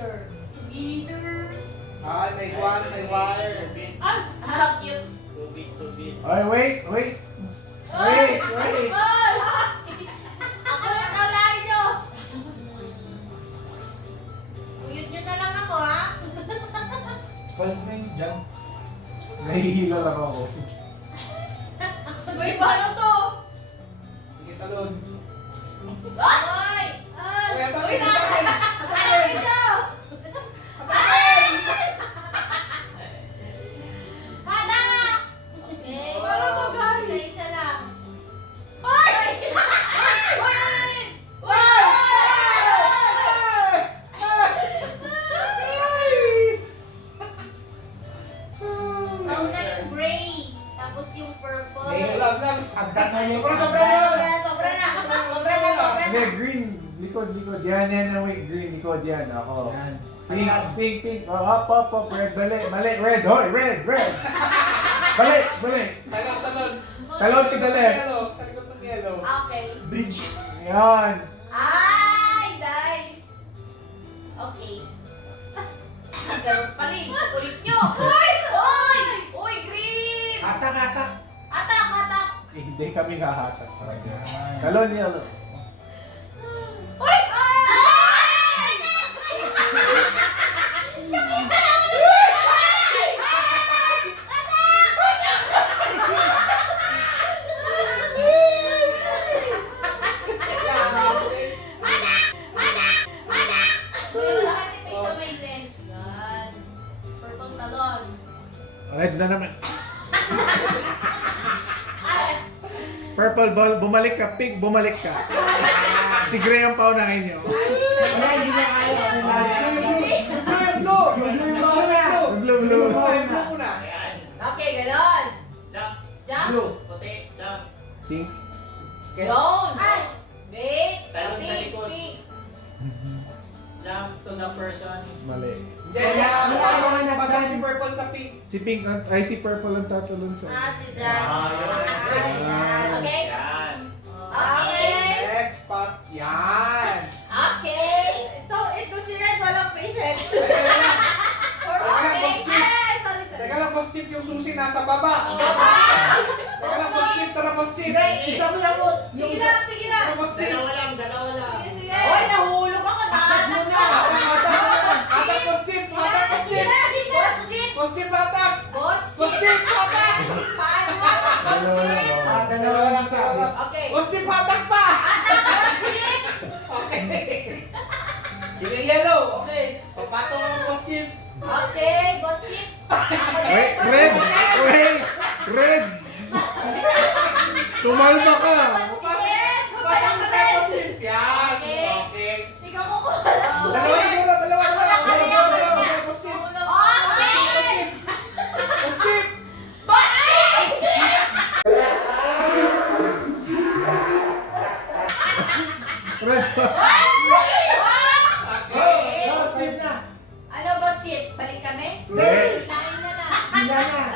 Together. Ay, may wire. How cute. Tubig. Ay, wait. Wait. Ay! Ako na kalahin nyo! Uyod nyo na lang ako, ha? Paano mo yung dyan? Nahihila lang ako. Uy, paano to? Sige, talon. Ay! Uy, atake, Uy, atake! Atake nyo! Hada! Okay. Paano to, guys? Isa-isa lang. Ay! Uy! Uy! Mauna yung gray, tapos yung purple. Love. Agdan na yun. Sobra na yun. Sobra na. Hindi, green. Likod. Yan. Wait, green. Likod yan. Ako. Yan. Pink. Oh, up. Red, mali. Red. Hoy, red. Balik. Talon. Talon ka dali. Yellow. Sa likod ng yellow. Okay. Bridge. Yan. Ay, nice. Okay. Ganun pa rin. Kulit nyo. Uy, green. Atak. Atak. Eh, hindi kami hahatak sa kanya. Talon yellow. Uy! Ay! Yung isa lang! Purple talon. Red na naman. Purple ball, bumalik ka. Pink, bumalik ka. Si Gray ang paunahin niyo. Wala, hindi na kaya. Blue. Blue muna. Okay, ganon. Jump. Jump. Blue. Puti. Jump. Pink. Down. Wait. Talon sa Pink, likod. pink. Jump to the person. Mali. Hindi, ano patang si purple sa pink. Si Pink, ay si Purple ang tatulong sa... Ate dyan. Ayan. Okay. Yan. Okay. Next spot. Yan. Okay. Ito si Red, walang patience. Okay. Sorry. Teka lang, boss Chip, yung susi nasa baba. Teka lang, boss Chip, tara boss Chip. Isa mo lang mo. Sige lang. Tara boss Chip. Dalawa lang. Sige. Uy, nahulog ako. Naatak na. Hatak boss Chip. Hatak boss Chip. Boss Chip. Boss Chip, hatak. Boss Boss Chip. Chip, hatak. Paano mo? Boss Chip. Dalawa lang sabi. Okay. Boss Chip, hatak pa. Boss Chip. Okay. Sige, yellow. Okay. Papato ka ng boss Chip. Okay, Boss Chip. Ako din. Red! Tumalma ka! Papato ka sa boss Chip. Yan. Okay. Ikaw kukuha ng susi. Dalawa siguro, dalawa. Okay, boss Chip. Okay! Boss Chip. Boss Chip! Red! Okay. Boss Chip na. Ano, Boss Chip? Balik kami? Hindi. Lain na lang. Hila na!